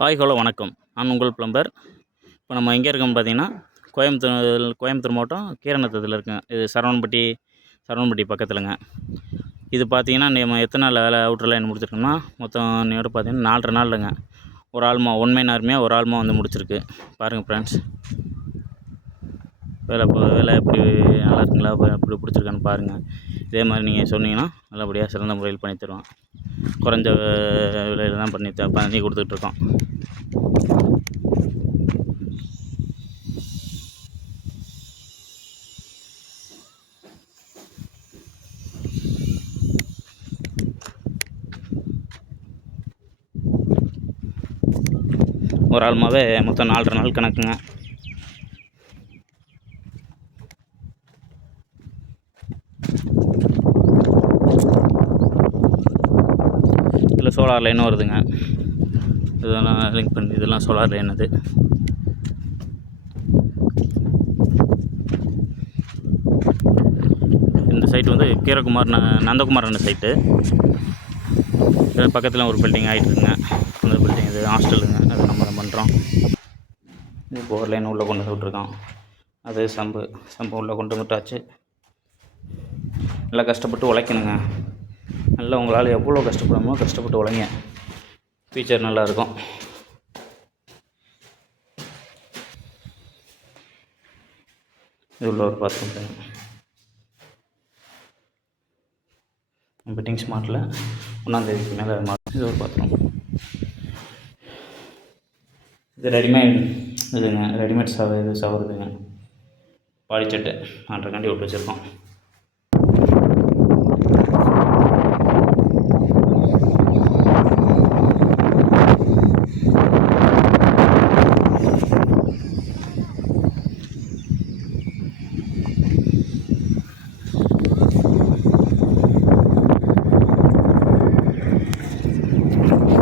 Hi hello வணக்கம். நான் உங்கள் பிளம்பர். இப்போ நம்ம எங்கே இருக்கோம்னு பார்த்தீங்கன்னா, கோயம்புத்தூர் மாவட்டம் கீரநத்தத்தில் இருக்குங்க. இது சரவணம்பட்டி பக்கத்துலங்க. இது பார்த்தீங்கன்னா, நம்ம எத்தனை நாள் வேலை அவுட்டர் லைன் முடிச்சிருக்கோம்னா, மொத்தம் இன்னையோட பார்த்தீங்கன்னா 4.5 நாளுங்க. ஒரு ஆள்மா 1 மணி நேரமே ஒரு ஆள்மா வந்து முடிச்சிருக்கு. பாருங்கள் ஃப்ரெண்ட்ஸ், வேலை எப்படி நல்லா இருக்குங்களா, எப்படி பிடிச்சிருக்கான்னு பாருங்கள். இதே மாதிரி நீங்கள் சொன்னீங்கன்னா நல்லபடியாக சிறந்த முறையில் பண்ணி தருவோம். குறைஞ்ச விலையில் தான் பண்ணி கொடுத்துட்ருக்கோம். ஒரு ஆள்மாவே மொத்தம் 4.5 நாள் கணக்குங்க. இதில் சோலார் லைனும் வருதுங்க. இதெல்லாம் லிங்க் பண்ணி இதெல்லாம் சோலார் லைன். அது இந்த சைட்டு வந்து நந்தகுமார் சைட்டு. இதில் பக்கத்தில் ஒரு பில்டிங் ஆகிட்டுருக்குங்க. அந்த பில்டிங் இது ஹாஸ்டலுங்க. அது நம்ம தான் பண்ணுறோம். இது போர் லைன் உள்ளே கொண்டு வந்து விட்ருக்கோம். அது சம்பு உள்ளே கொண்டு விட்டாச்சு. நல்லா கஷ்டப்பட்டு உழைக்கணுங்க. நல்லா உங்களால் எவ்வளோ கஷ்டப்படாமோ கஷ்டப்பட்டு உழைங்க. ஃபியூச்சர் நல்லாயிருக்கும். இது உள்ள ஒரு பாத்ரூம். ஃபிட்டிங்ஸ் மாட்டில் 1ஆம் தேதிக்கு மேலே இது ஒரு பாத்ரூம். இது ரெடிமேட் சவருதுங்க. பாடிச்சட்டு 4.5 கண்டி விட்டு வச்சுருக்கோம்.